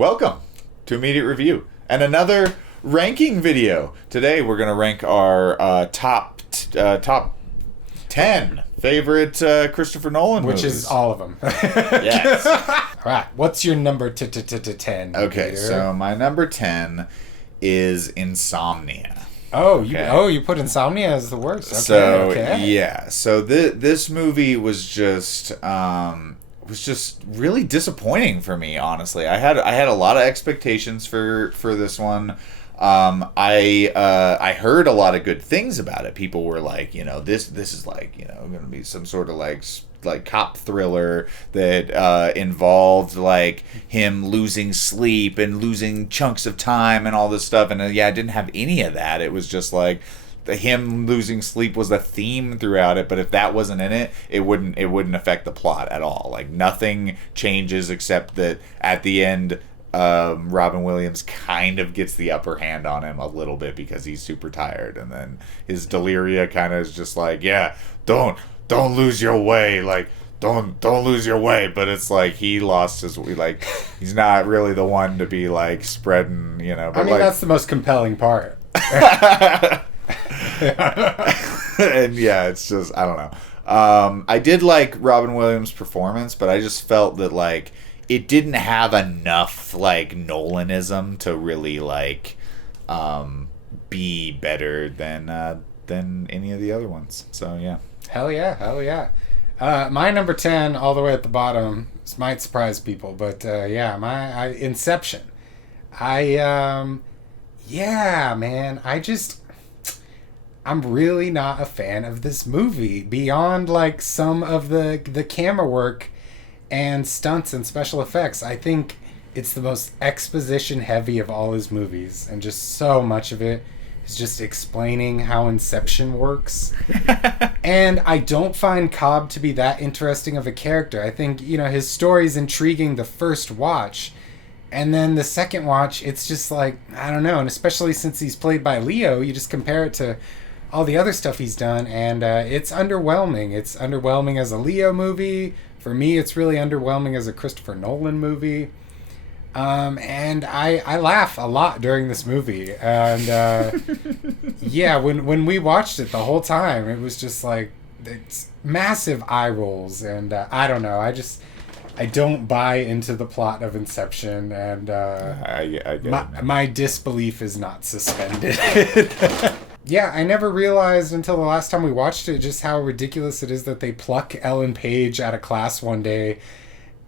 Welcome to Immediate Review and another ranking video. Today we're going to rank our top 10 favorite Christopher Nolan movies. Which is all of them. Yes. All right, what's your number 10? Okay, so my number 10 is Insomnia. You put Insomnia as the worst. Okay, So this movie was just really disappointing for me, honestly. I had a lot of expectations for this one. I heard a lot of good things about it. People were like, this is like, going to be some sort of like cop thriller that involved like him losing sleep and losing chunks of time and all this stuff. And I didn't have any of that. It was just like him losing sleep was a theme throughout it, but if that wasn't in it, it wouldn't affect the plot at all. Like nothing changes except that at the end, Robin Williams kind of gets the upper hand on him a little bit because he's super tired, and then his deliria kind of is just like, don't lose your way, like don't lose your way, but it's like he lost his way, like he's not really the one to be like spreading, but I mean, that's the most compelling part. And it's just, I don't know. I did like Robin Williams' performance, but I just felt that like it didn't have enough like Nolanism to really like be better than any of the other ones. So yeah. Hell yeah. My number 10, all the way at the bottom. This might surprise people, but Inception. I'm really not a fan of this movie beyond like some of the camera work and stunts and special effects. I think it's the most exposition heavy of all his movies, and just so much of it is just explaining how Inception works. And I don't find Cobb to be that interesting of a character. I think, his story's intriguing the first watch, and then the second watch, it's just like, I don't know, and especially since he's played by Leo, you just compare it to all the other stuff he's done, and it's underwhelming. It's underwhelming as a Leo movie. For me, it's really underwhelming as a Christopher Nolan movie. And I laugh a lot during this movie. And when we watched it the whole time, it was just like, it's massive eye rolls. And I don't know. I don't buy into the plot of Inception, and my disbelief is not suspended. Yeah, I never realized until the last time we watched it just how ridiculous it is that they pluck Ellen Page out of class one day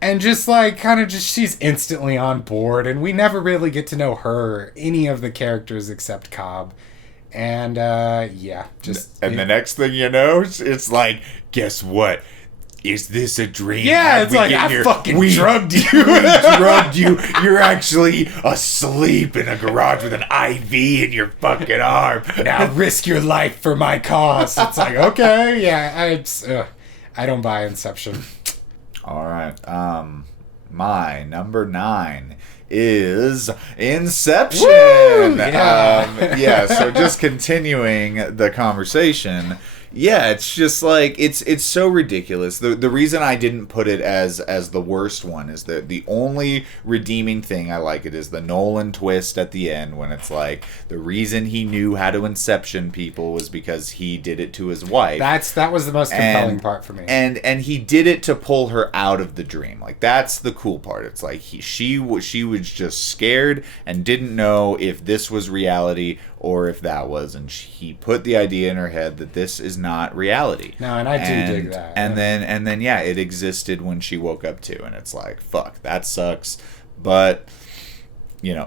and just like she's instantly on board, and we never really get to know her, any of the characters except Cobb. And the next thing you know, it's like, guess what? Is this a dream? Yeah, it's like, I fucking drugged you. We drugged you. You're actually asleep in a garage with an IV in your fucking arm. Now risk your life for my cause. It's like, okay, I don't buy Inception. All right. My number 9 is Inception. Woo! Yeah. So just continuing the conversation. Yeah, it's just like it's so ridiculous. The reason I didn't put it as the worst one is that the only redeeming thing I like it is the Nolan twist at the end, when it's like the reason he knew how to Inception people was because he did it to his wife. That was the most compelling part for me. And he did it to pull her out of the dream. Like that's the cool part. It's like she was just scared and didn't know if this was reality or if that was, and he put the idea in her head that this is not reality. No, and I do dig that. And then it existed when she woke up too, and it's like, fuck, that sucks. But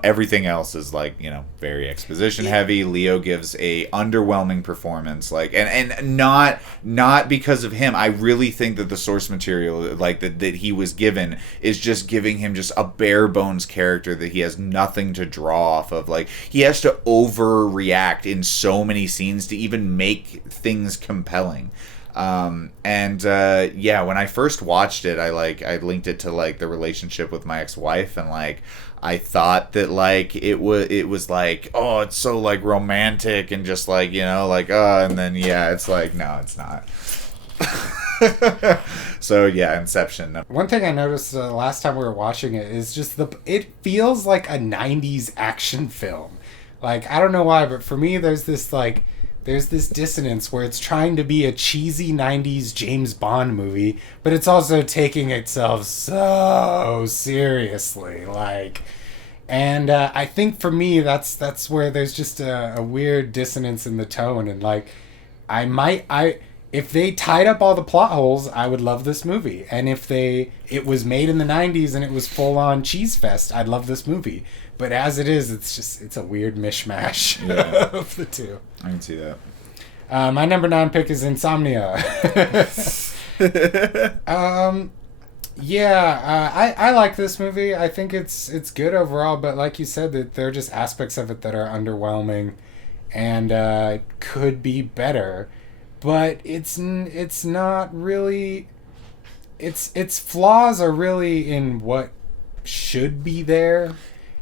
everything else is like, very exposition heavy. Leo gives a underwhelming performance, like, and not because of him. I really think that the source material, like that he was given, is just giving him just a bare bones character that he has nothing to draw off of. Like, he has to overreact in so many scenes to even make things compelling. When I first watched it, I linked it to like the relationship with my ex-wife, and like I thought that like it was like, oh, it's so like romantic and just like, and then it's like, no, it's not. So yeah, Inception. One thing I noticed the last time we were watching it is just it feels like a 90s action film. Like, I don't know why, but for me there's this dissonance where it's trying to be a cheesy 90s James Bond movie, but it's also taking itself so seriously. Like, and I think for me that's where there's just a weird dissonance in the tone, and like if they tied up all the plot holes, I would love this movie. And if it was made in the 90s and it was full on cheese fest, I'd love this movie. But as it is, it's a weird mishmash of the two. I can see that. My number 9 pick is Insomnia. I like this movie. I think it's good overall, but like you said, that there are just aspects of it that are underwhelming and could be better. But it's not really. Its flaws are really in what should be there,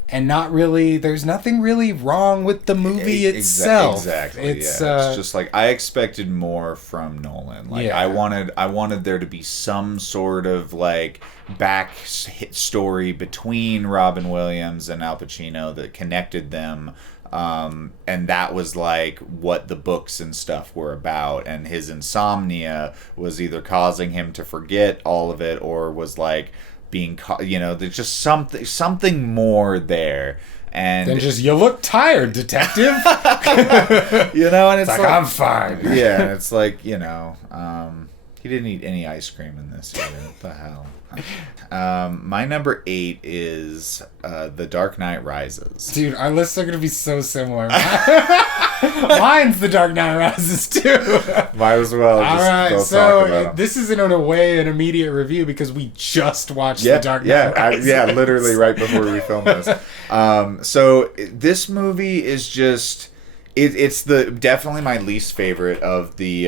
and not really. There's nothing really wrong with the movie itself. Exactly. It's just like I expected more from Nolan. Like I wanted there to be some sort of like back story between Robin Williams and Al Pacino that connected them. And that was like what the books and stuff were about, and his insomnia was either causing him to forget all of it or was like being there's just something more there. And then just, you look tired, detective. And it's like I'm fine. Yeah, and it's like, he didn't eat any ice cream in this either. What the hell? My number 8 is The Dark Knight Rises. Dude, our lists are going to be so similar. Mine's The Dark Knight Rises, too. Might as well. Alright, so this isn't in a way an immediate review because we just watched The Dark Knight Rises. Literally right before we filmed this. So this movie is just... It's definitely my least favorite of the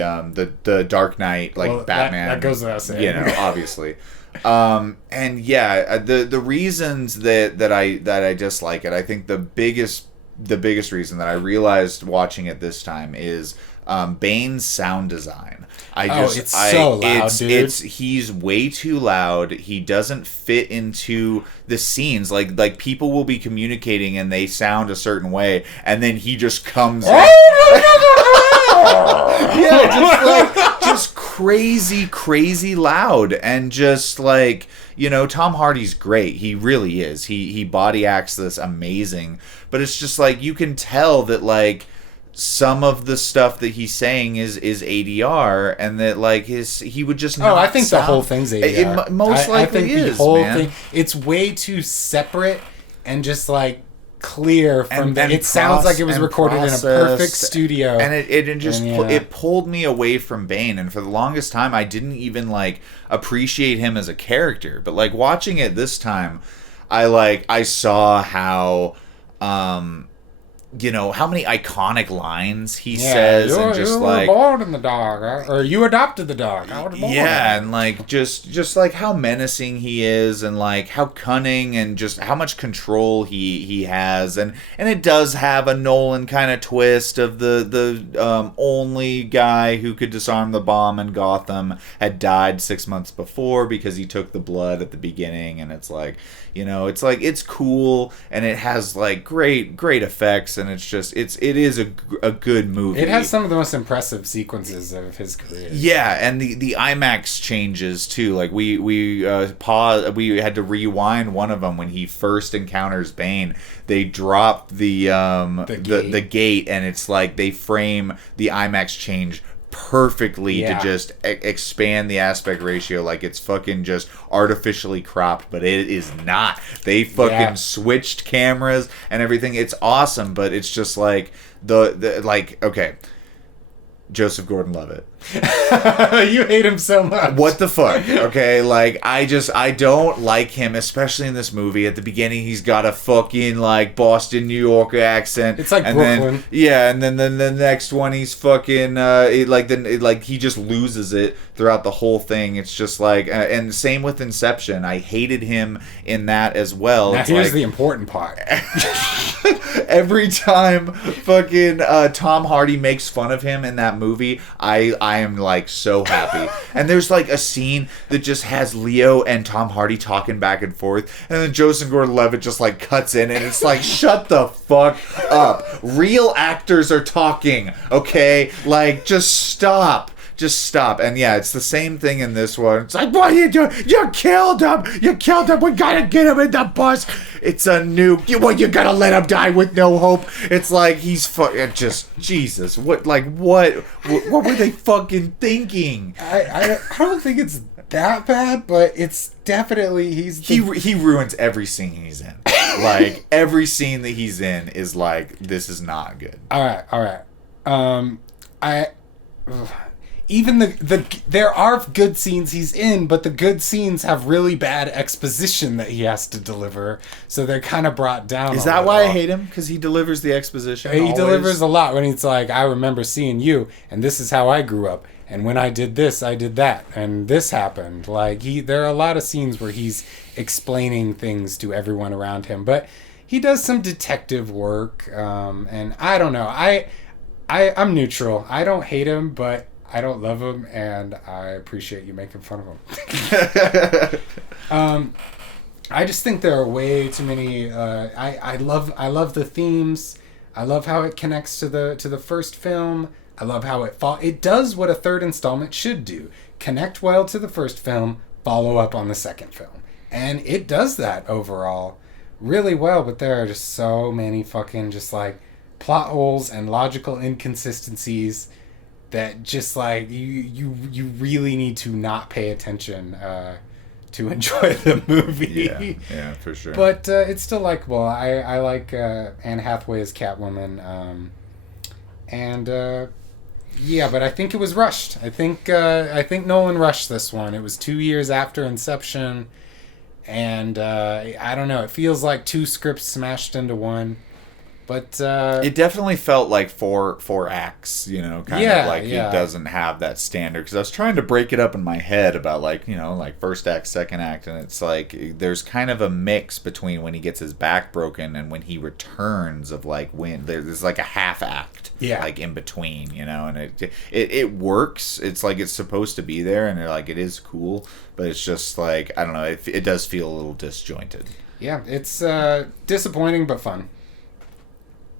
Dark Knight, Batman. That goes without saying. Obviously. The reasons that I dislike it, I think the biggest reason that I realized watching it this time is Bane's sound design. It's so loud, dude. He's way too loud. He doesn't fit into the scenes. Like people will be communicating and they sound a certain way, and then he just comes in. Just crazy loud, and just like, Tom Hardy's great. He really is. He body acts this amazing, but it's just like you can tell that like some of the stuff that he's saying is ADR, and that like he would just not I think the whole thing's ADR. It most likely I think is, the whole man. thing. It's way too separate and just like clear from that. It sounds like it was recorded in a perfect studio, and it pulled me away from Bane. And for the longest time, I didn't even like appreciate him as a character. But like watching it this time, I saw how how many iconic lines he says, and just you like were born in the dog, or you adopted the dog. I was born. Yeah, and like just like how menacing he is, and like how cunning, and just how much control he has, and it does have a Nolan kind of twist of the only guy who could disarm the bomb in Gotham had died 6 months before because he took the blood at the beginning, and it's like, it's cool, and it has like great effects, and it is a good movie. It has some of the most impressive sequences of his career. Yeah, and the IMAX changes too. Like we had to rewind one of them when he first encounters Bane. They drop the gate, and it's like they frame the IMAX change perfectly to just expand the aspect ratio like it's fucking just artificially cropped, but it is not. They fucking switched cameras and everything. It's awesome, but it's just like okay, Joseph Gordon-Levitt. You hate him so much. What the fuck? Okay, like I don't like him, especially in this movie. At the beginning, he's got a fucking like Boston, New York accent. It's like and Brooklyn. And then the next one, he's fucking he just loses it throughout the whole thing. It's just like, and same with Inception. I hated him in that as well. Now here's the important part. Every time fucking Tom Hardy makes fun of him in that movie, I am like so happy. And there's like a scene that just has Leo and Tom Hardy talking back and forth, and then Joseph Gordon-Levitt just like cuts in, and it's like, shut the fuck up. Real actors are talking, okay? Like, just stop. Just stop. And yeah, it's the same thing in this one. It's like, what are you doing? You killed him. You killed him. We gotta get him in the bus. It's a nuke. You gotta let him die with no hope. It's like he's just Jesus. What were they fucking thinking? I don't think it's that bad, but it's definitely he ruins every scene he's in. Like every scene that he's in is like, this is not good. All right. Even there are good scenes he's in, but the good scenes have really bad exposition that he has to deliver, so they're kind of brought down. Is that why I hate him? Because he delivers the exposition. He delivers a lot when he's like, I remember seeing you, and this is how I grew up, and when I did this, I did that, and this happened. Like there are a lot of scenes where he's explaining things to everyone around him, but he does some detective work, and I don't know. I'm neutral. I don't hate him, but I don't love him, and I appreciate you making fun of him. I just think there are way too many. I love the themes. I love how it connects to the first film. I love how it does what a third installment should do: connect well to the first film, follow up on the second film, and it does that overall really well. But there are just so many fucking just like plot holes and logical inconsistencies that just like you really need to not pay attention to enjoy the movie. Yeah, for sure. But it's still likable. I like Anne Hathaway as Catwoman, yeah. But I think it was rushed. I think Nolan rushed this one. It was 2 years after Inception, and I don't know. It feels like two scripts smashed into one. But it definitely felt like four acts, kind of like it doesn't have that standard. Because I was trying to break it up in my head about like first act, second act, and it's like there's kind of a mix between when he gets his back broken and when he returns of like when there's like a half act, like in between, and it works. It's like it's supposed to be there, and it is cool, but it's just like I don't know. It does feel a little disjointed. Yeah, it's disappointing but fun.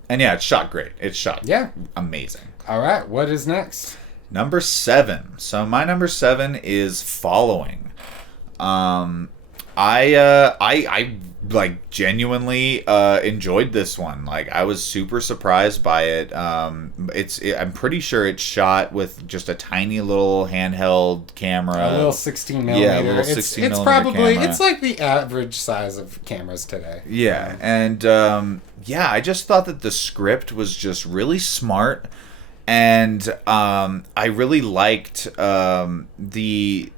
And yeah, it's shot great. It's shot amazing. All right, what is next? Number 7. So my number 7 is Following. I like genuinely enjoyed this one. Like I was super surprised by it. I'm pretty sure it's shot with just a tiny little handheld camera. A little 16 millimeter. Yeah, a little 16 it's millimeter probably camera. It's like the average size of cameras today. Yeah, and I just thought that the script was just really smart, and I really liked the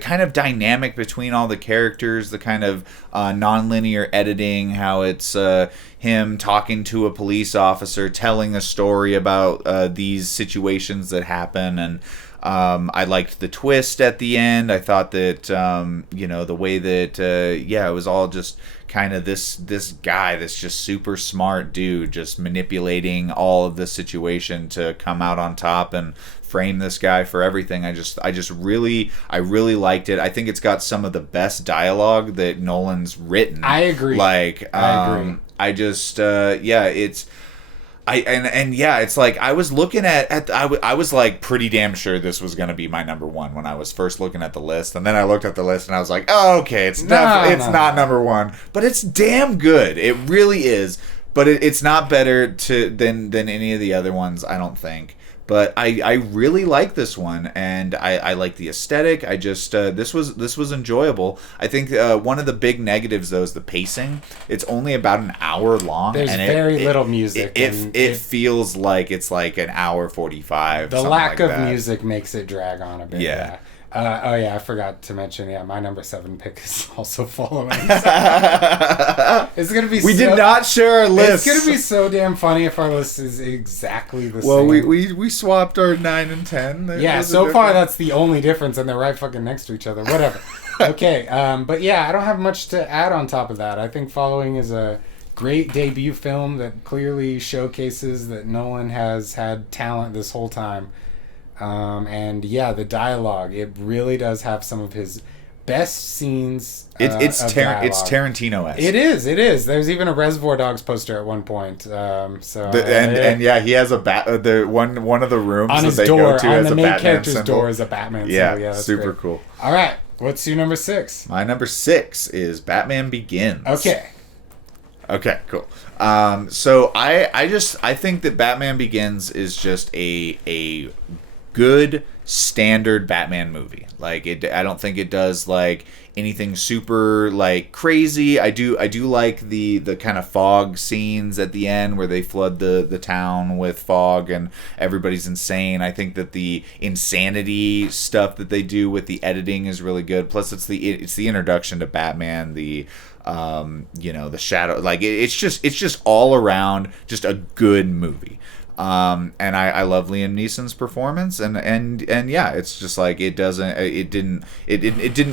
kind of dynamic between all the characters, the kind of non-linear editing, how it's him talking to a police officer, telling a story about these situations that happen, and I liked the twist at the end. I thought that the way that it was all just kind of this guy, this just super smart dude, just manipulating all of the situation to come out on top and frame this guy for everything. I really liked it. I think it's got some of the best dialogue that Nolan's written. I agree. I agree. It's like I was looking I was like pretty damn sure this was gonna be my number 1 when I was first looking at the list, and then I looked at the list and I was like, oh, okay, it's not number 1, but it's damn good. It really is, but it's not better than any of the other ones, I don't think. But I really like this one, and I like the aesthetic. I just this was enjoyable. I think one of the big negatives though is the pacing. It's only about an hour long. There's very little music. It feels like it's like an hour 45. The lack of music makes it drag on a bit. Yeah. I forgot to mention. Yeah, my number 7 pick is also Following. It's gonna be. We did not share our list. It's gonna be so damn funny if our list is exactly the same. Well, we swapped our 9 and 10. Yeah, so far that's the only difference, and they're right fucking next to each other. Whatever. Okay, but yeah, I don't have much to add on top of that. I think Following is a great debut film that clearly showcases that Nolan has had talent this whole time. And yeah, the dialogue, it really does have some of his best scenes. It's Tarantino-esque. It is. There's even a Reservoir Dogs poster at one point. And yeah, he has a bat. The one of the rooms on that his they door, go to on has the a main Batman character's symbol. door is a Batman symbol. Yeah, that's super great. cool. All right, what's your number 6? My number 6 is Batman Begins. Okay, cool. So I think that Batman Begins is just a good standard Batman movie. Like I don't think it does like anything super like crazy. I do like the kind of fog scenes at the end where they flood the town with fog and everybody's insane. I think that the insanity stuff that they do with the editing is really good. Plus it's the introduction to Batman, the the shadow, like it's just all around just a good movie. And I love Liam Neeson's performance, and yeah, it's just like it didn't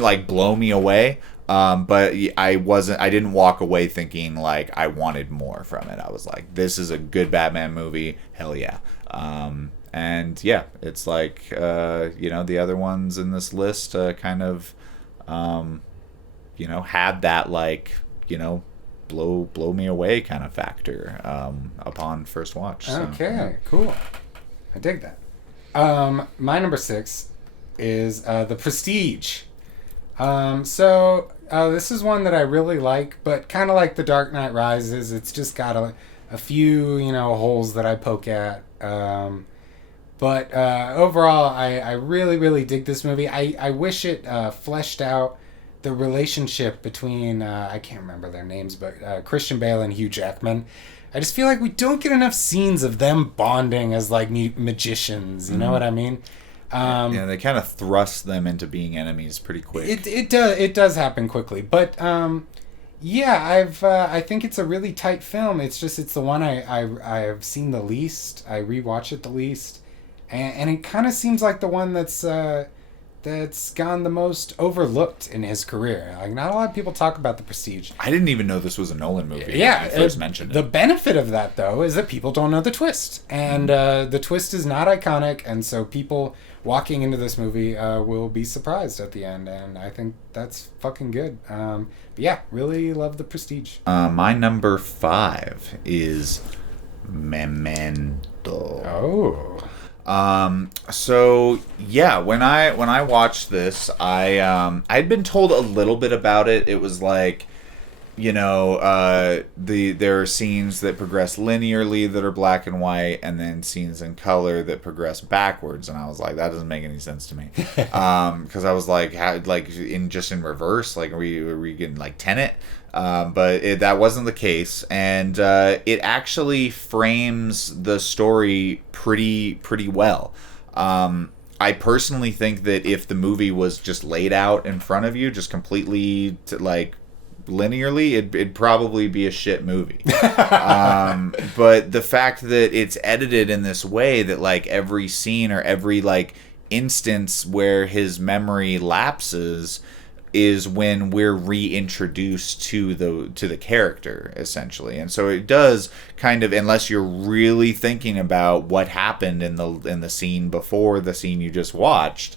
like blow me away, but I didn't walk away thinking like I wanted more from it. I was like, this is a good Batman movie, hell yeah. And yeah, it's like the other ones in this list kind of had that like blow me away kind of factor upon first watch. So, okay, cool. I dig that. My number 6 is The Prestige. This is one that I really like, but kind of like The Dark Knight Rises, it's just got a few holes that I poke at. But overall, I really, really dig this movie. I wish it fleshed out the relationship between I can't remember their names, but Christian Bale and Hugh Jackman. I just feel like we don't get enough scenes of them bonding as like magicians. You know what I mean? They kind of thrust them into being enemies pretty quick. It does happen quickly, but I think it's a really tight film. It's the one I've seen the least. I rewatch it the least, and it kind of seems like the one that's gone the most overlooked in his career. Like, not a lot of people talk about The Prestige. I didn't even know this was a Nolan movie. Yeah, when you first mentioned it. The benefit of that, though, is that people don't know the twist, and the twist is not iconic, and so people walking into this movie will be surprised at the end, and I think that's fucking good. But yeah, really love The Prestige. My number 5 is Memento. Oh. So yeah, when I watched this, I'd been told a little bit about it. It was like, there are scenes that progress linearly that are black and white, and then scenes in color that progress backwards. And I was like, that doesn't make any sense to me. Because I was like, how, like in reverse, like are we getting like Tenet? But that wasn't the case, and it actually frames the story pretty well. I personally think that if the movie was just laid out in front of you, just completely linearly, it'd probably be a shit movie. But the fact that it's edited in this way that like every scene or every like instance where his memory lapses is when we're reintroduced to the character, essentially. And so it does kind of, unless you're really thinking about what happened in the scene before the scene you just watched,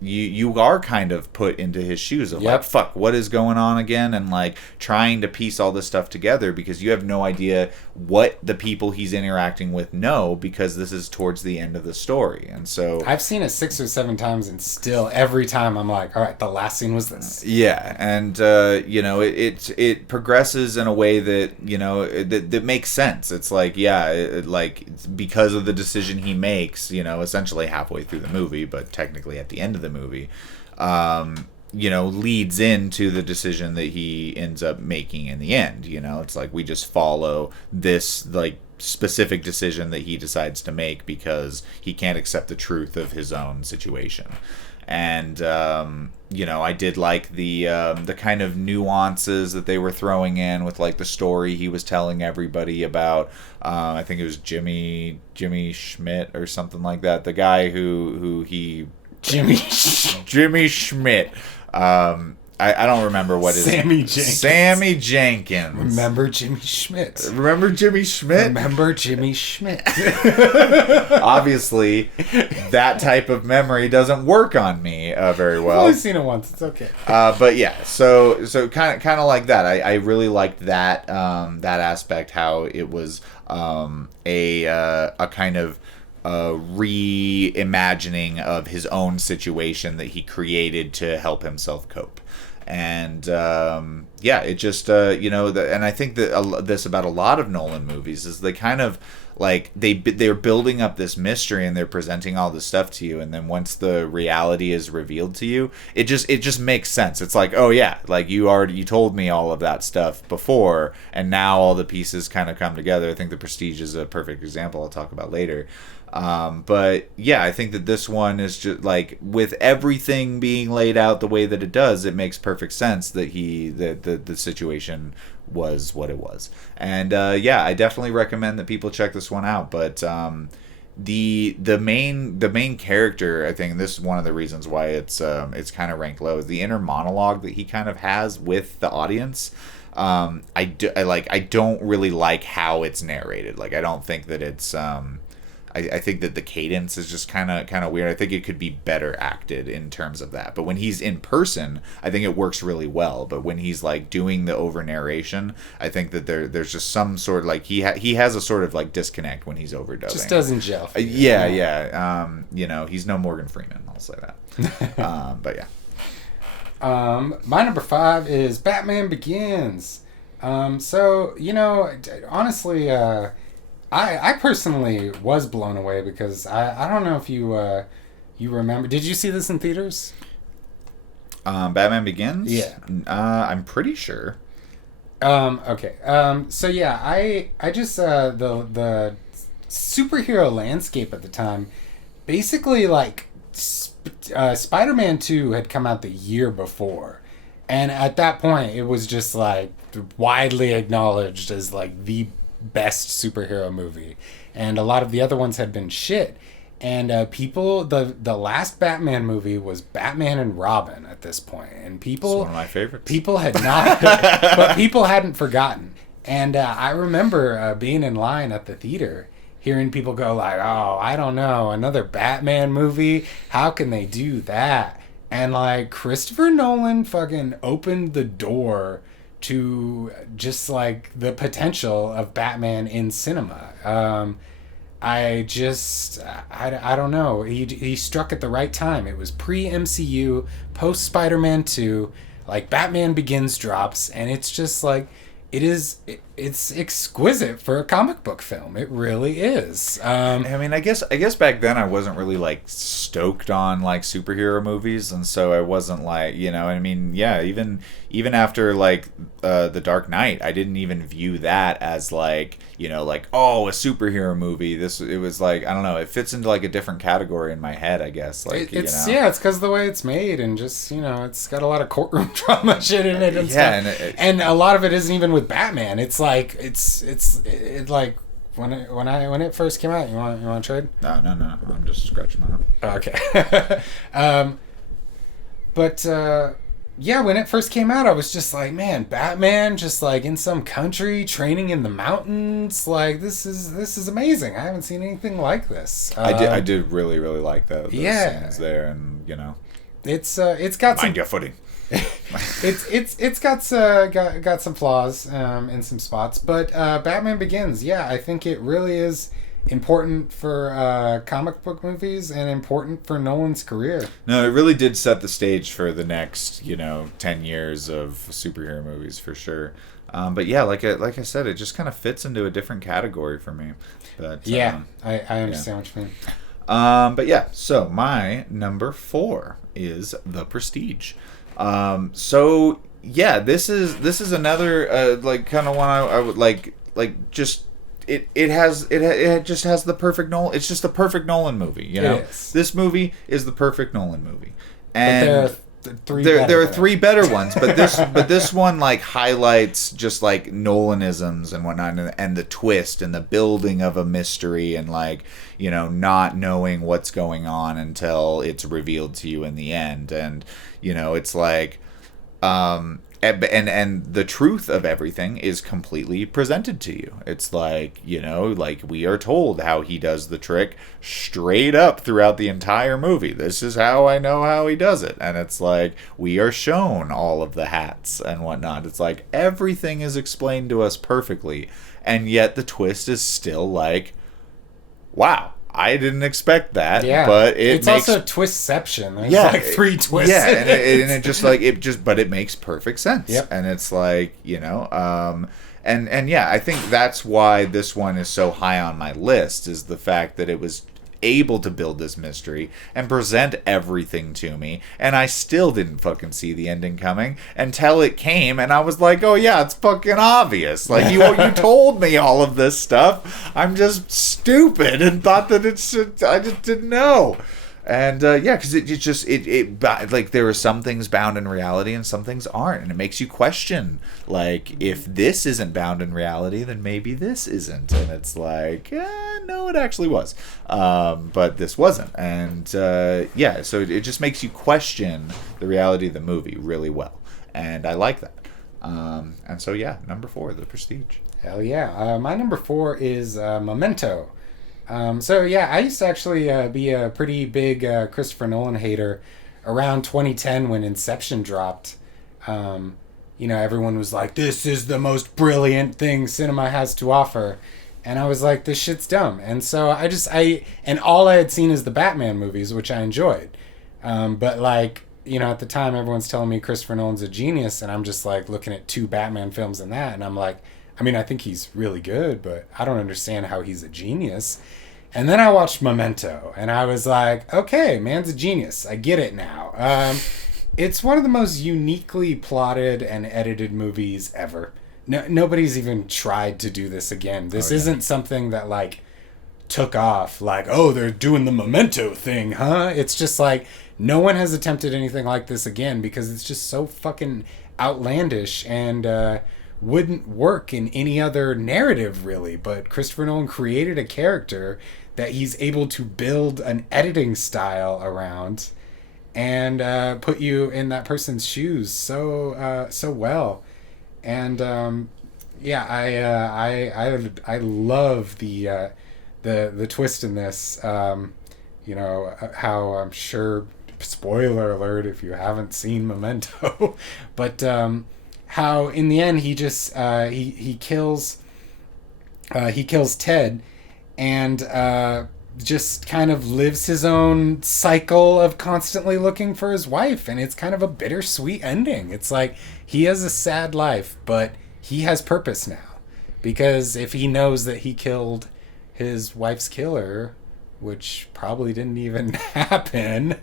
you are kind of put into his shoes of like, fuck, what is going on again? And like trying to piece all this stuff together because you have no idea what the people he's interacting with know, because this is towards the end of the story. And so I've seen it 6 or 7 times, and still every time I'm like, all right, the last scene was this. Yeah. And it progresses in a way that that makes sense. It's like, because of the decision he makes, essentially halfway through the movie, but technically at the end of the movie, leads into the decision that he ends up making in the end. It's like we just follow this like specific decision that he decides to make because he can't accept the truth of his own situation. And I did like the kind of nuances that they were throwing in with like the story he was telling everybody about. I think it was Jimmy Schmidt or something like that. The guy who he Jimmy Schmidt. I don't remember what his Sammy Jenkins. Sammy Jenkins. Remember Jimmy Schmidt. Remember Jimmy Schmidt? Remember Jimmy Schmidt. Obviously, that type of memory doesn't work on me very well. I've only seen it once. It's okay. But yeah, so kind of like that. I really liked that that aspect, how it was a kind of reimagining of his own situation that he created to help himself cope. And yeah, it just and I think that this about a lot of Nolan movies is they kind of like they're building up this mystery and they're presenting all this stuff to you, and then once the reality is revealed to you, it just makes sense. It's like, oh yeah, like you told me all of that stuff before, and now all the pieces kind of come together. I think The Prestige is a perfect example I'll talk about later. But yeah, I think that this one is just like, with everything being laid out the way that it does, it makes perfect sense that the situation was what it was. And yeah, I definitely recommend that people check this one out. But the main character, I think, and this is one of the reasons why it's kind of ranked low, is the inner monologue that he kind of has with the audience. I don't really like how it's narrated. Like, I don't think that it's I think that the cadence is just kind of weird. I think it could be better acted in terms of that. But when he's in person, I think it works really well. But when he's like doing the over narration, I think that there's just some sort of like he has a sort of like disconnect when he's overdubbing. Just doesn't gel. Yeah. He's no Morgan Freeman. I'll say that. But yeah. My number 5 is Batman Begins. So honestly, I personally was blown away because I don't know if you remember. Did you see this in theaters? Batman Begins? Yeah. I'm pretty sure. Okay. So yeah, I just the superhero landscape at the time, basically like Spider-Man 2 had come out the year before, and at that point it was just like widely acknowledged as like the best superhero movie, and a lot of the other ones had been shit. And the last Batman movie was Batman and Robin at this point, and people, it's one of my favorites. People had not, but people hadn't forgotten. And I remember being in line at the theater, hearing people go like, "Oh, I don't know, another Batman movie? How can they do that?" And like Christopher Nolan fucking opened the door to just like the potential of Batman in cinema. I don't know. He struck at the right time. It was pre-MCU, post Spider-Man 2, like Batman Begins drops, and it's just like it's exquisite for a comic book film. It really is. I mean, I guess back then I wasn't really like stoked on like superhero movies, and so I wasn't like, I mean, yeah, even after like The Dark Knight, I didn't even view that as like, like, oh, a superhero movie. It was like, I don't know, it fits into like a different category in my head, I guess. Like, yeah, it's because of the way it's made, and just it's got a lot of courtroom drama shit in it and stuff. And a lot of it isn't even with Batman. It's like it's like when it first came out. You want to trade? No. I'm just scratching my arm. Okay. But yeah, when it first came out, I was just like, man, Batman just like in some country training in the mountains. Like, this is amazing. I haven't seen anything like this. I did really, really like those scenes there, and it's got mind your footing. it's got some flaws in some spots, but Batman Begins, yeah, I think it really is important for comic book movies and important for Nolan's career. No, it really did set the stage for the next 10 years of superhero movies for sure. But yeah, like I said, it just kind of fits into a different category for me. But yeah, I understand what you mean. But yeah, so my number 4 is The Prestige. So yeah, this is another like kind of one I would like just it just has the perfect Nolan. It's just the perfect Nolan movie, Yes. This movie is the perfect Nolan movie, and there are three better ones, but this one like highlights just like Nolanisms and whatnot, and the twist and the building of a mystery, and like not knowing what's going on until it's revealed to you in the end, and it's like And the truth of everything is completely presented to you. It's like, like we are told how he does the trick straight up throughout the entire movie. This is how I know how he does it. And it's like we are shown all of the hats and whatnot. It's like everything is explained to us perfectly, and yet the twist is still like, wow, I didn't expect that. Yeah, but it's also twistception. There's like 3 twists. Yeah, and it just like but it makes perfect sense. Yep. And it's like, and yeah, I think that's why this one is so high on my list, is the fact that it was able to build this mystery and present everything to me, and I still didn't fucking see the ending coming until it came, and I was like, oh yeah, it's fucking obvious. Like you told me all of this stuff. I'm just stupid and thought that I just didn't know. And yeah, because it like there are some things bound in reality and some things aren't, and it makes you question, like, if this isn't bound in reality, then maybe this isn't. And it's like, no, it actually was, but this wasn't. And yeah, so it just makes you question the reality of the movie really well, and I like that. And so yeah, number 4, The Prestige. Hell yeah. My number 4 is Memento. So yeah, I used to actually be a pretty big Christopher Nolan hater around 2010 when Inception dropped. Everyone was like, this is the most brilliant thing cinema has to offer. And I was like, this shit's dumb. And so and all I had seen is the Batman movies, which I enjoyed. But like, at the time everyone's telling me Christopher Nolan's a genius, and I'm just like looking at 2 Batman films and that, and I'm like, I think he's really good, but I don't understand how he's a genius. And then I watched Memento, and I was like, okay, man's a genius. I get it now. It's one of the most uniquely plotted and edited movies ever. Nobody's even tried to do this again. This isn't something that, like, took off. Like, oh, they're doing the Memento thing, huh? It's just like, no one has attempted anything like this again because it's just so fucking outlandish and wouldn't work in any other narrative, really. But Christopher Nolan created a character that he's able to build an editing style around and put you in that person's shoes so well. And yeah, I love the twist in this. How I'm sure, spoiler alert if you haven't seen Memento, but how in the end he just he kills Ted and just kind of lives his own cycle of constantly looking for his wife, and it's kind of a bittersweet ending. It's like he has a sad life, but he has purpose now, because if he knows that he killed his wife's killer, which probably didn't even happen.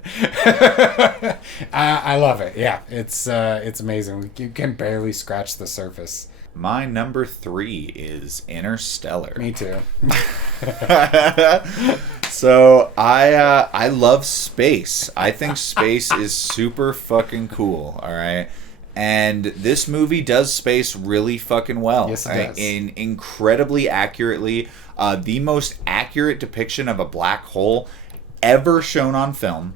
I love it. Yeah, it's amazing. You can barely scratch the surface. My number 3 is Interstellar. Me too. So I love space. I think space is super fucking cool. All right. And this movie does space really fucking well. Yes, it does. Incredibly accurately. The most accurate depiction of a black hole ever shown on film.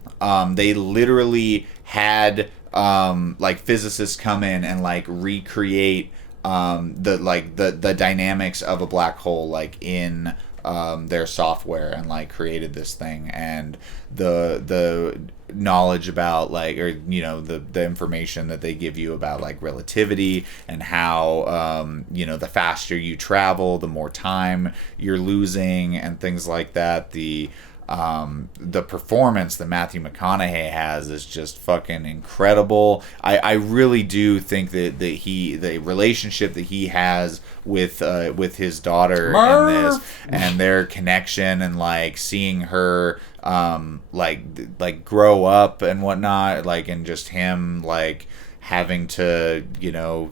They literally had like physicists come in and like recreate the dynamics of a black hole, like in their software, and like created this thing, and the knowledge about like, or the information that they give you about like relativity and how the faster you travel, the more time you're losing and things like that. The performance that Matthew McConaughey has is just fucking incredible. I really do think that the relationship that he has with his daughter in this, and their connection, and like seeing her like grow up and whatnot, like, and just him like having to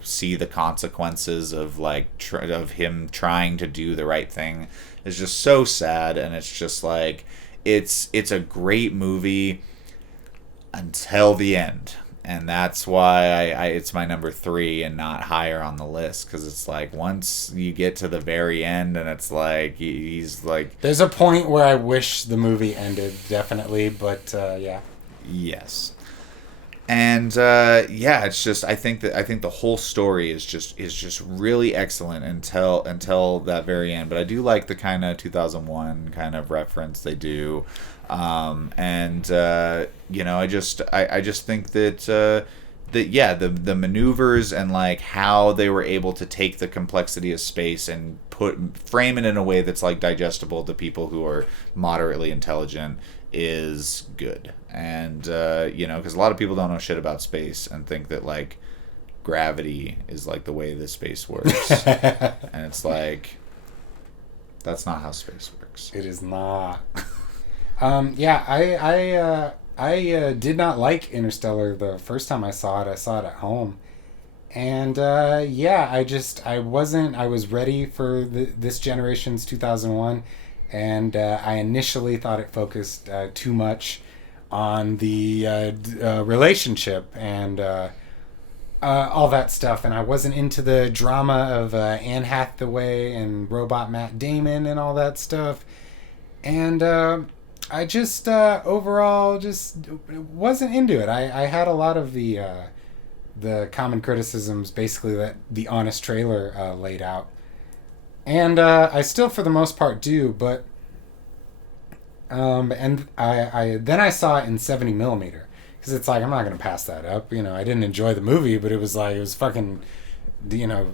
see the consequences of like of him trying to do the right thing is just so sad. And it's just like it's a great movie until the end, and that's why it's my number 3 and not higher on the list, because it's like once you get to the very end and it's like he's like, there's a point where I wish the movie ended, definitely, but yeah. Yes. And it's just I think the whole story is just really excellent until that very end. But I do like the kind of 2001 kind of reference they do, and I just think that the maneuvers and like how they were able to take the complexity of space and frame it in a way that's like digestible to people who are moderately intelligent is good. And because a lot of people don't know shit about space and think that like gravity is like the way this space works. And it's like, that's not how space works. It is not. I did not like Interstellar the first time I saw it. I saw it at home. And I was ready for this generation's 2001. And I initially thought it focused too much on the relationship and all that stuff. And I wasn't into the drama of Anne Hathaway and robot Matt Damon and all that stuff. And I just overall just wasn't into it. I had a lot of the common criticisms basically that the honest trailer laid out. And I still, for the most part, do. But and I saw it in 70 millimeter because it's like I'm not gonna pass that up. I didn't enjoy the movie, but it was fucking,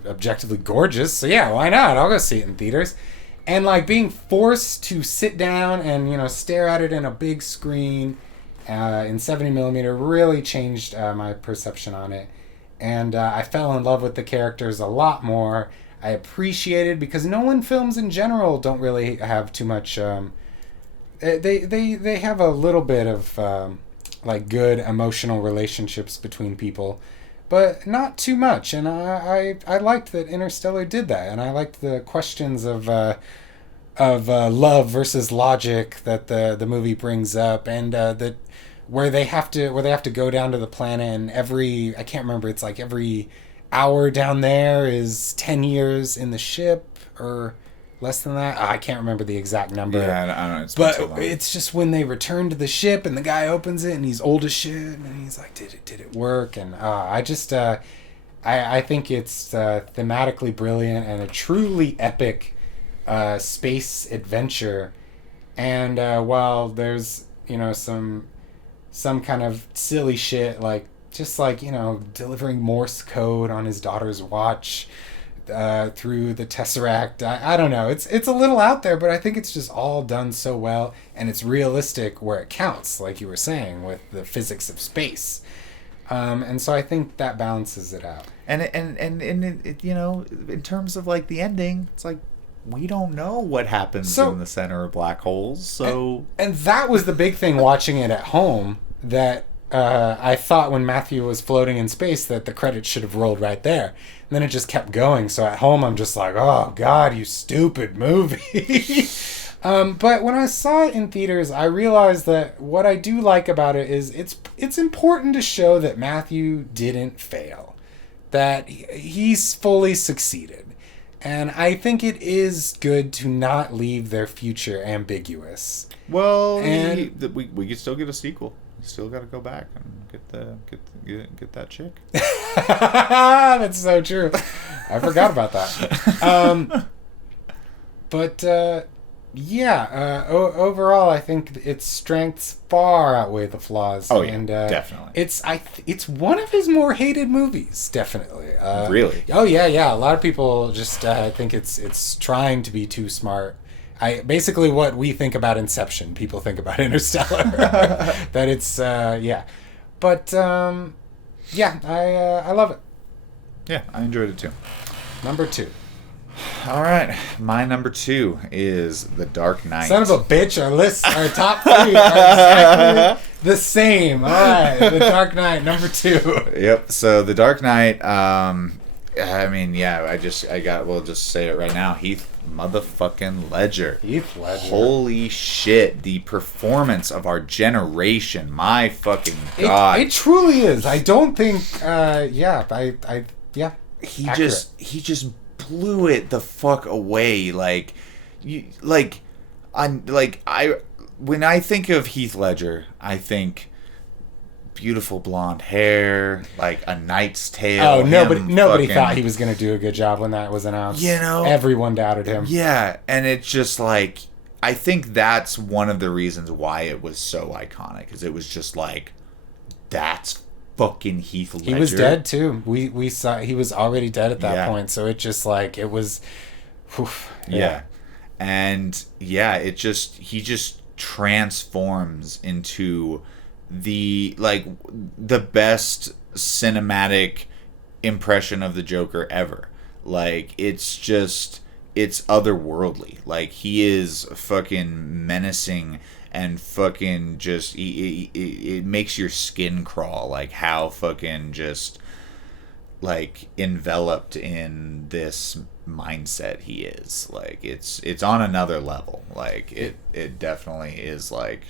objectively gorgeous. So yeah, why not? I'll go see it in theaters. And like being forced to sit down and stare at it in a big screen in 70 millimeter really changed my perception on it. And I fell in love with the characters a lot more. I appreciated, because Nolan films in general don't really have too much. They have a little bit of good emotional relationships between people, but not too much. And I liked that Interstellar did that, and I liked the questions of love versus logic that the movie brings up, and that where they have to go down to the planet, and I can't remember, it's like every hour down there is 10 years in the ship, or less than that. I can't remember the exact number. Yeah, I don't know. But it's just when they return to the ship and the guy opens it and he's old as shit and he's like, did it work? And I think it's thematically brilliant and a truly epic space adventure. And while there's some kind of silly shit delivering Morse code on his daughter's watch through the Tesseract. I don't know. It's a little out there, but I think it's just all done so well, and it's realistic where it counts, like you were saying, with the physics of space. And so I think that balances it out. And in terms of like the ending, it's like we don't know what happens in the center of black holes. So and that was the big thing watching it at home, that I thought when Matthew was floating in space that the credits should have rolled right there. And then it just kept going. So at home, I'm just like, oh, God, you stupid movie. But when I saw it in theaters, I realized that what I do like about it is it's important to show that Matthew didn't fail, that he's fully succeeded. And I think it is good to not leave their future ambiguous. Well, we could still get a sequel. Still got to go back and get that chick. That's so true. I forgot about that. Overall, I think its strengths far outweigh the flaws. Oh yeah, definitely. It's one of his more hated movies, definitely. Really? Oh yeah. A lot of people just think it's trying to be too smart. Basically what we think about Inception, people think about Interstellar. That it's but I love it. Yeah, I enjoyed it too. Number 2. All right, my number 2 is The Dark Knight. Son of a bitch, our top 3 are exactly the same. All right, The Dark Knight, number 2. Yep. So The Dark Knight. We'll just say it right now. Heath motherfucking Ledger. Heath Ledger. Holy shit. The performance of our generation. My fucking God. It truly is. I don't think, He just blew it the fuck away. When I think of Heath Ledger, I think beautiful blonde hair, like A Knight's Tale. Oh, nobody fucking, thought he was gonna do a good job when that was announced. You know, everyone doubted him. Yeah, and it's just like, I think that's one of the reasons why it was so iconic, is it was just like, that's fucking Heath Ledger. He was dead too. We saw he was already dead at that point, so it just like it was. Whew, yeah. And yeah, he just transforms into the best cinematic impression of the Joker ever. Like, it's otherworldly. Like, he is fucking menacing and fucking just it makes your skin crawl, like how fucking just like enveloped in this mindset he is. Like, it's on another level. Like, it definitely is like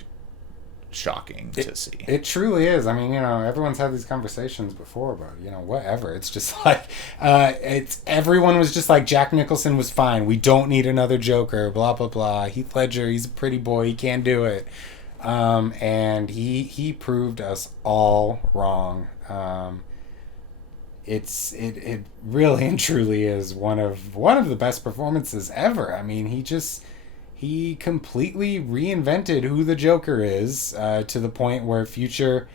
shocking to see. It truly is. I mean, you know, everyone's had these conversations before, but you know, whatever. It's just like everyone was just like, Jack Nicholson was fine. We don't need another Joker. Blah blah blah. Heath Ledger, he's a pretty boy. He can't do it. And he proved us all wrong. It really and truly is one of the best performances ever. I mean, he completely reinvented who the Joker is, to the point where future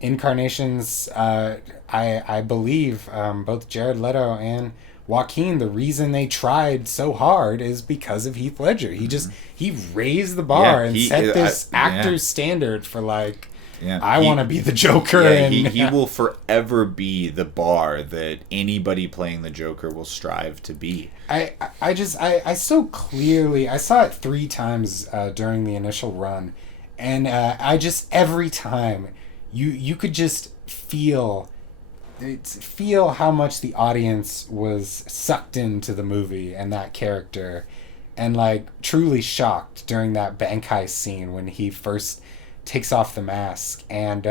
incarnations, I believe, both Jared Leto and Joaquin, the reason they tried so hard is because of Heath Ledger. He raised the bar and set this actor's standard for like, I want to be the Joker. Yeah, he will forever be the bar that anybody playing the Joker will strive to be. I so clearly, I saw it 3 times during the initial run, and every time you could just feel how much the audience was sucked into the movie and that character, and like truly shocked during that bank heist scene when he first takes off the mask, and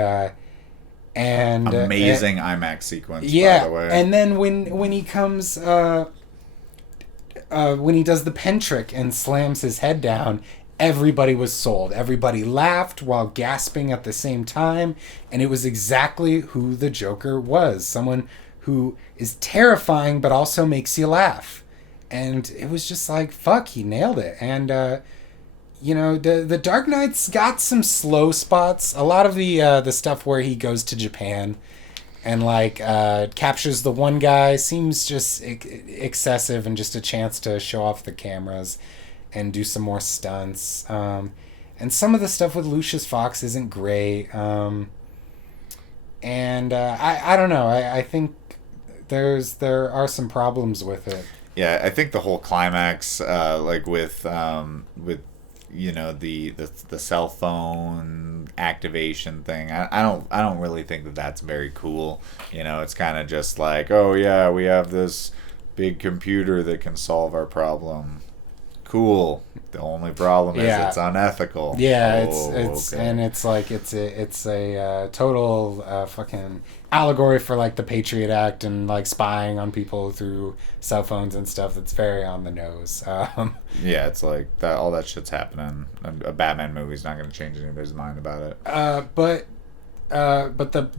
amazing IMAX sequence, by the way. And then when he comes when he does the pen trick and slams his head down, everybody was sold. Everybody laughed while gasping at the same time, and it was exactly who the Joker was. Someone who is terrifying but also makes you laugh. And it was just like, fuck, he nailed it. And you know, the Dark Knight's got some slow spots. A lot of the stuff where he goes to Japan and like captures the one guy seems just excessive and just a chance to show off the cameras and do some more stunts. And some of the stuff with Lucius Fox isn't great. And I don't know. I think there are some problems with it. Yeah, I think the whole climax, like with you know, the cell phone activation thing, I don't really think that that's very cool. You know, it's kind of just like, oh yeah, we have this big computer that can solve our problem. Cool. The only problem is it's unethical. Yeah, it's okay. And it's like it's a total fucking allegory for like the Patriot Act and like spying on people through cell phones and stuff. That's very on the nose. Yeah, it's like that. All that shit's happening. A Batman movie's not going to change anybody's mind about it. But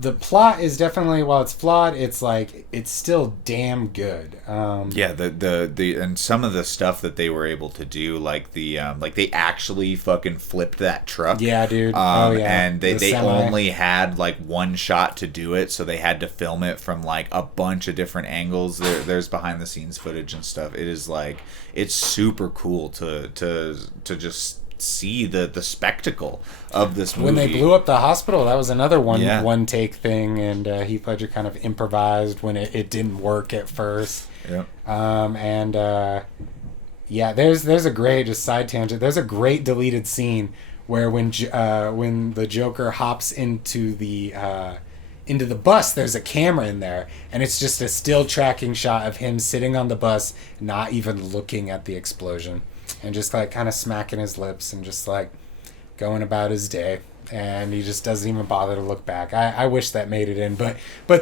the plot is definitely, while it's flawed, it's like it's still damn good. Yeah, the and some of the stuff that they were able to do, like they actually fucking flipped that truck. Yeah, dude. And they only had like one shot to do it, so they had to film it from like a bunch of different angles. There's behind the scenes footage and stuff. It is like, it's super cool to just see the spectacle of this movie. When they blew up the hospital, that was another one take thing, and Heath Ledger kind of improvised when it didn't work at first. Yeah. There's a great, just side tangent, there's a great deleted scene where when the Joker hops into the bus, there's a camera in there, and it's just a still tracking shot of him sitting on the bus, not even looking at the explosion, and just like kind of smacking his lips and just like going about his day, and he just doesn't even bother to look back. I wish that made it in, but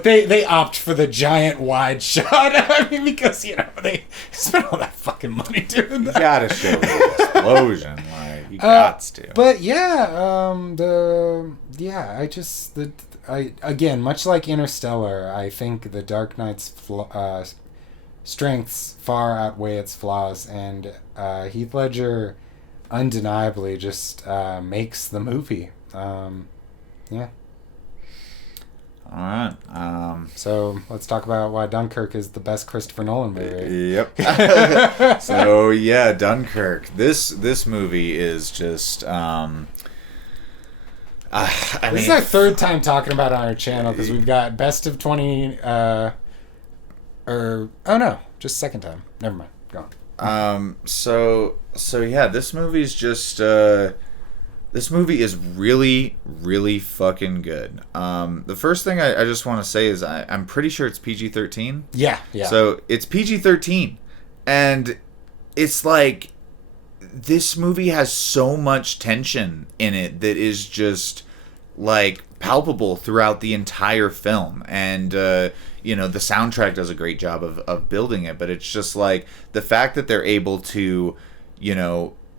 they opt for the giant wide shot. I mean, because you know they spent all that fucking money doing that. You gotta show the explosion, like you got to. But yeah, again, much like Interstellar, I think The Dark Knight's strengths far outweigh its flaws, and Heath Ledger undeniably just makes the movie. Yeah. All right. So let's talk about why Dunkirk is the best Christopher Nolan movie. Yep. So yeah, Dunkirk. This movie is just. This is our third time talking about it on our channel because we've got best of 20. Just second time. Never mind. Go on. So yeah, this movie is just. This movie is really, really fucking good. The first thing I just want to say is I'm pretty sure it's PG-13. Yeah. So it's PG-13. And it's like, this movie has so much tension in it that is just, like, palpable throughout the entire film. And, the soundtrack does a great job of building it. But it's just, like, the fact that they're able to,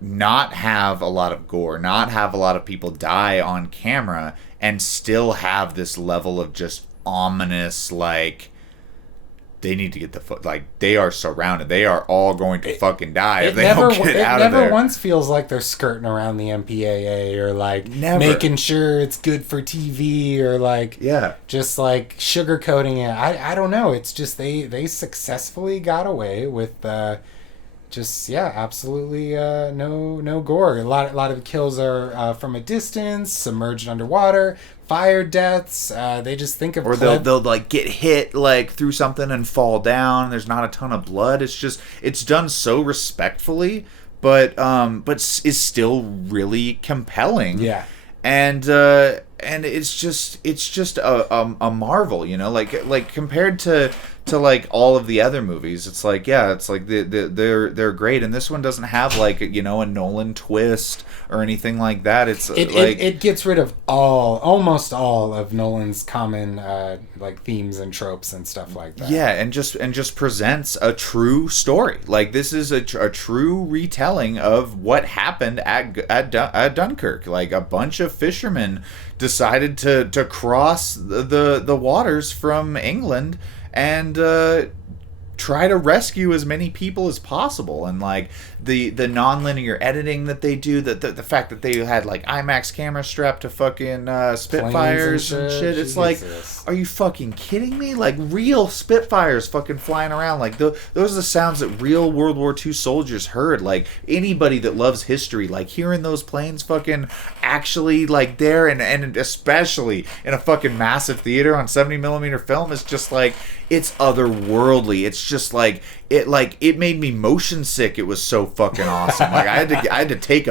not have a lot of gore, not have a lot of people die on camera, and still have this level of just ominous, like, they need to get they are surrounded. They are all going to fucking die if they don't get out of there. It never once feels like they're skirting around the MPAA or, like, making sure it's good for TV or, like, just, like, sugarcoating it. I don't know. It's just they successfully got away with... absolutely no gore. A lot of the kills are from a distance, submerged underwater, fire deaths. They just think of they'll like get hit like through something and fall down. There's not a ton of blood. It's done so respectfully, but is still really compelling. Yeah. And it's just a marvel, like compared to like all of the other movies. It's like they're great, and this one doesn't have like a Nolan twist or anything like that. It gets rid of almost all of Nolan's common like themes and tropes and stuff like that. Yeah, and just presents a true story. Like, this is a true retelling of what happened at Dunkirk. Like, a bunch of fishermen decided to cross the waters from England and try to rescue as many people as possible. And like the non-linear editing that they do, the fact that they had like IMAX cameras strapped to fucking Spitfires and shit. It's like, are you fucking kidding me? Like, real Spitfires fucking flying around. Like, those are the sounds that real World War II soldiers heard. Like, anybody that loves history, like, hearing those planes fucking actually like there, and especially in a fucking massive theater on 70mm film, is just like, it's otherworldly. It's just like it made me motion sick. It was so fucking awesome. Like, I had to take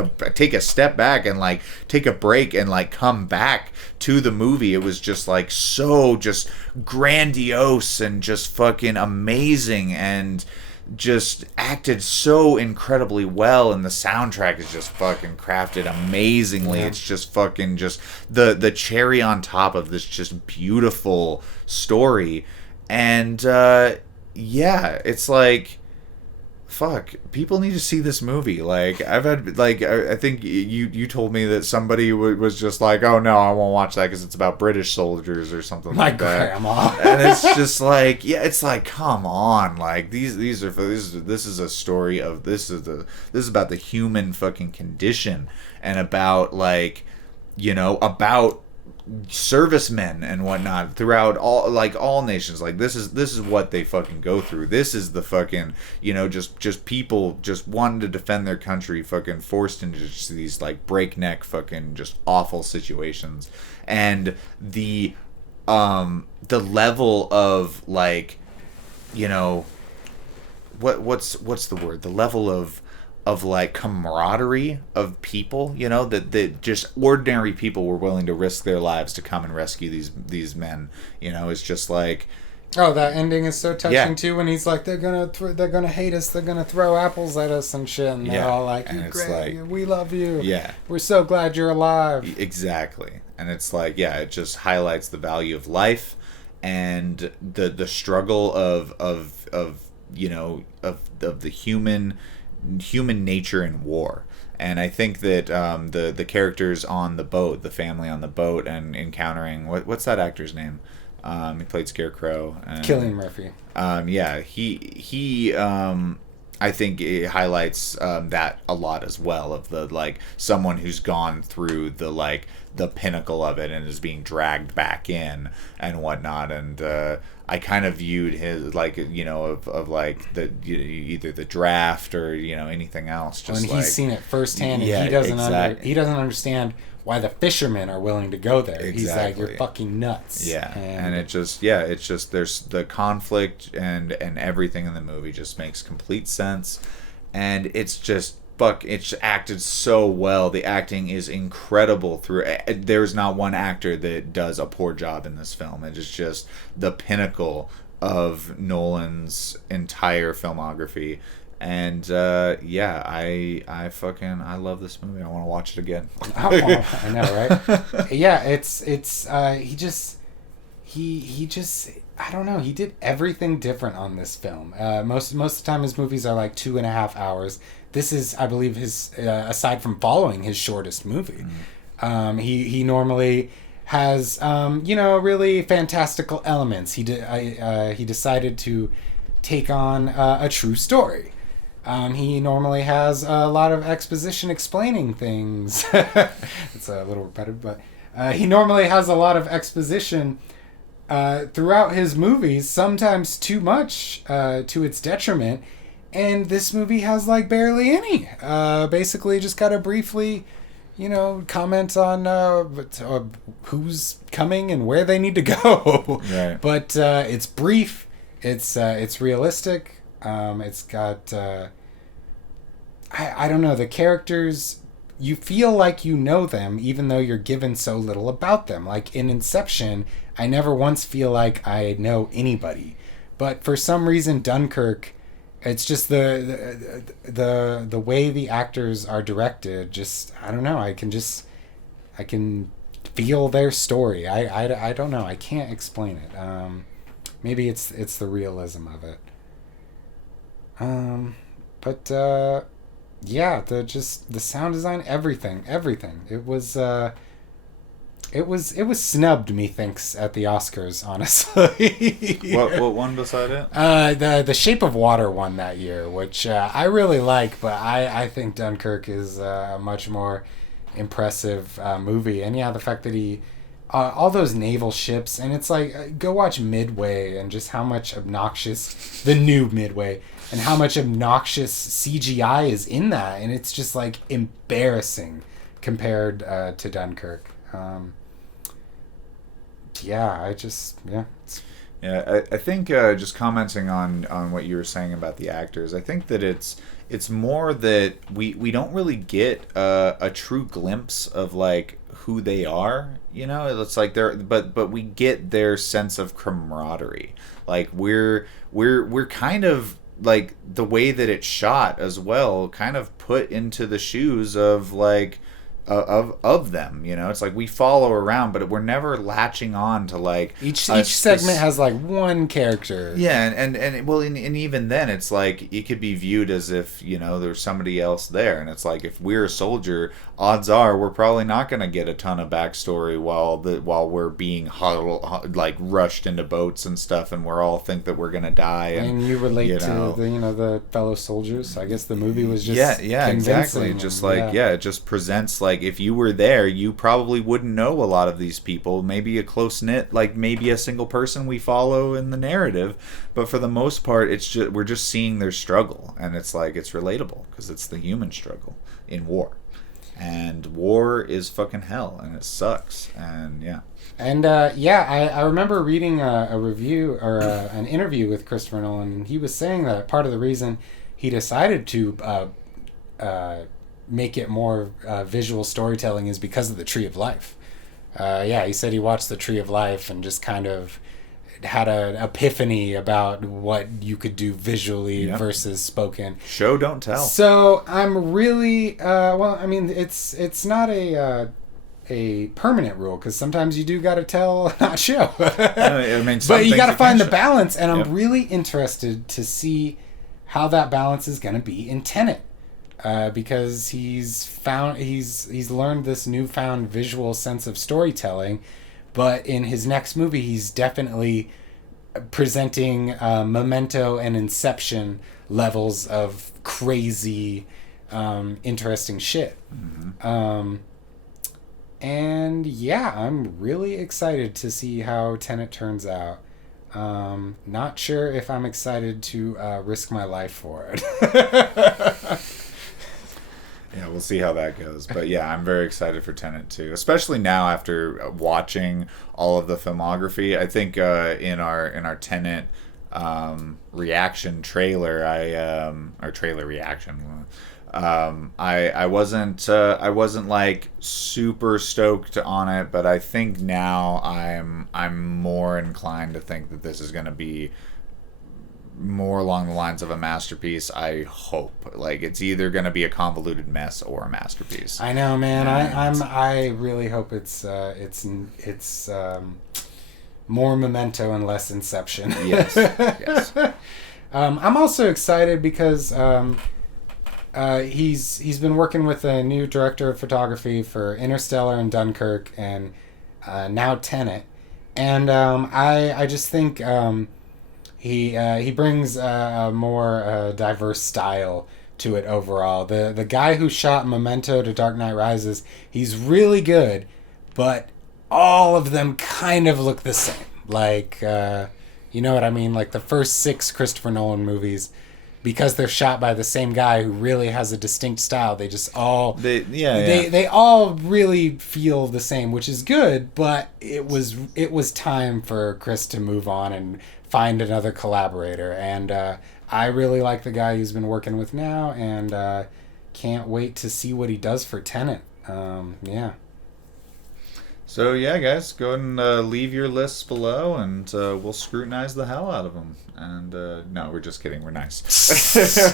a step back and like take a break and like come back to the movie. It was just like so just grandiose and just fucking amazing, and just acted so incredibly well, and the soundtrack is just fucking crafted amazingly. Yeah. It's just fucking just the cherry on top of this just beautiful story. And it's like, fuck, people need to see this movie. Like, I've had, like, I think you told me that somebody was just like, oh no, I won't watch that because it's about British soldiers or something like that. My grandma. And it's just like, yeah, it's like, come on, like, this is a story of this is about the human fucking condition, and about like, about servicemen and whatnot throughout all nations. Like, this is what they fucking go through. This is the fucking just people just wanting to defend their country, fucking forced into just these like breakneck fucking just awful situations. And the level of like, what's the word, the level of like camaraderie of people, that just ordinary people were willing to risk their lives to come and rescue these men. It's just like, oh, that ending is so touching too, when he's like, they're gonna hate us, they're gonna throw apples at us and shit, and they're all like, you're great, like, we love you, we're so glad you're alive. Exactly. And it's like, it just highlights the value of life and the struggle of the human human nature in war. And I think that the characters on the boat, the family on the boat, and encountering what's that actor's name? He played Scarecrow. And, Cillian Murphy. Yeah, he I think it highlights that a lot as well, of the like someone who's gone through the like the pinnacle of it and is being dragged back in and whatnot. And I kind of viewed his like of like the either the draft or anything else. Just when like, he's seen it firsthand, and yeah, he doesn't exactly. he doesn't understand why the fishermen are willing to go there. Exactly. He's like, you're fucking nuts. Yeah, and it's just there's the conflict and everything in the movie just makes complete sense, and it's just it's acted so well. The acting is incredible through. There's not one actor that does a poor job in this film. It is just the pinnacle of Nolan's entire filmography. And I love this movie. I want to watch it again. I know, right? Yeah, he just I don't know. He did everything different on this film. Most of the time his movies are like 2.5 hours. This is, I believe, his aside from Following, his shortest movie. He normally has really fantastical elements. He decided to take on a true story. He normally has a lot of exposition explaining things. It's a little repetitive, but he normally has a lot of exposition throughout his movies, sometimes too much to its detriment. And this movie has like barely any. Basically, just got to briefly, comment on who's coming and where they need to go. Right. But it's brief. It's realistic. It's got I don't know, the characters, you feel like you know them even though you're given so little about them. Like in Inception, I never once feel like I know anybody, but for some reason Dunkirk, it's just the way the actors are directed. Just I don't know, I can feel their story. I don't know, I can't explain it. Maybe it's the realism of it. Yeah, the sound design, everything. It was snubbed, methinks, at the Oscars, honestly. What one beside it? The Shape of Water won that year, which I really like, but I think Dunkirk is a much more impressive movie. And yeah, the fact that he all those naval ships, and it's like, go watch Midway and just how much the new Midway, and how much obnoxious CGI is in that, and it's just like embarrassing compared to Dunkirk. I think just commenting on what you were saying about the actors, I think that it's more that we don't really get a true glimpse of like who they are. It's like but we get their sense of camaraderie. Like we're kind of like the way that it's shot as well, kind of put into the shoes of like of them. It's like we follow around, but we're never latching on to like each segment has like one character. Yeah, and even then it's like it could be viewed as if there's somebody else there, and it's like if we're a soldier, odds are we're probably not going to get a ton of backstory while we're being like rushed into boats and stuff, and we're all think that we're going to die. And you relate to the fellow soldiers. I guess the movie was just exactly. Just like it just presents like if you were there, you probably wouldn't know a lot of these people. Maybe a close knit, like maybe a single person we follow in the narrative, but for the most part, we're just seeing their struggle, and it's like it's relatable because it's the human struggle in war. And war is fucking hell, and it sucks. And yeah. And I remember reading a review or an interview with Christopher Nolan, and he was saying that part of the reason he decided to make it more visual storytelling is because of the Tree of Life. He said he watched the Tree of Life and just kind of had an epiphany about what you could do visually versus spoken. Show, don't tell. So I'm really it's not a permanent rule, because sometimes you do got to tell, not show. But you got to find the balance, and I'm really interested to see how that balance is going to be in Tenet. because he's learned this newfound visual sense of storytelling, but in his next movie he's definitely presenting Memento and Inception levels of crazy, interesting shit. Mm-hmm. And yeah, I'm really excited to see how Tenet turns out. Not sure if I'm excited to risk my life for it. Yeah, we'll see how that goes. But yeah, I'm very excited for Tenet too, especially now after watching all of the filmography. I think in our Tenet reaction trailer, or trailer reaction, I wasn't like super stoked on it, but I think now I'm more inclined to think that this is going to be more along the lines of a masterpiece. I hope, like, it's either going to be a convoluted mess or a masterpiece. I know, man. I really hope it's more Memento and less Inception. Yes. Yes. I'm also excited because he's been working with a new director of photography for Interstellar and Dunkirk, and now Tenet, and I just think he brings a more diverse style to it overall. The guy who shot Memento to Dark Knight Rises, he's really good, but all of them kind of look the same. Like, you know what I mean? Like the first 6 Christopher Nolan movies, because they're shot by the same guy who really has a distinct style, they just all they all really feel the same, which is good. But it was time for Chris to move on and find another collaborator, and I really like the guy he's been working with now, and can't wait to see what he does for Tenet. Yeah. So yeah, guys, go ahead and leave your lists below, and we'll scrutinize the hell out of them. And no, we're just kidding. We're nice.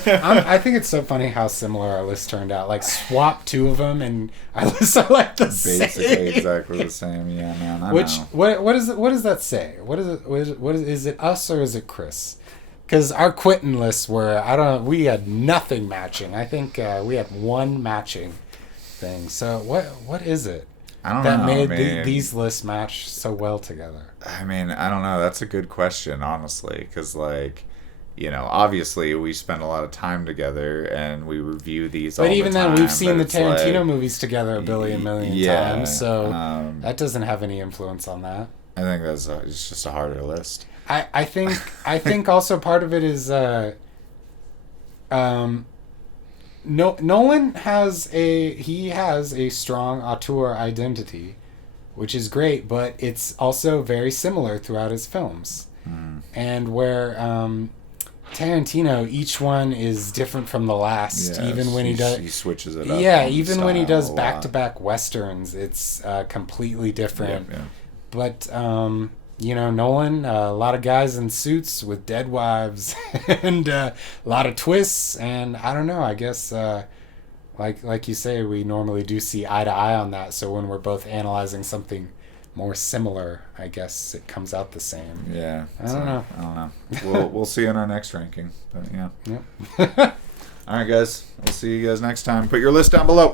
I think it's so funny how similar our list turned out. Like, swap 2 of them, and our lists are like the same. Basically, exactly the same. Yeah, man. I Which know. what is it? What does that say? What is it us or is it Chris? Because our Quentin lists were we had nothing matching. I think we had 1 matching thing. So what is it? I don't that know. made these lists match so well together? I mean, I don't know. That's a good question, honestly, because, like, you know, obviously we spend a lot of time together and we review these all the time. But even then, we've seen the it's Tarantino like, movies together a billion million times, so that doesn't have any influence on that. I think it's just a harder list. I think also part of it is Nolan has a strong auteur identity, which is great, but it's also very similar throughout his films. And where Tarantino, each one is different from the last. Yeah, even when he switches it up. Yeah, even when he does back-to-back westerns, it's completely different. Yeah. But you know, Nolan, a lot of guys in suits with dead wives, and a lot of twists, and I don't know, I guess, like you say, we normally do see eye to eye on that, so when we're both analyzing something more similar, I guess it comes out the same. Yeah. I don't know. We'll see in our next ranking, but yeah. Yep. All right, guys. We'll see you guys next time. Put your list down below.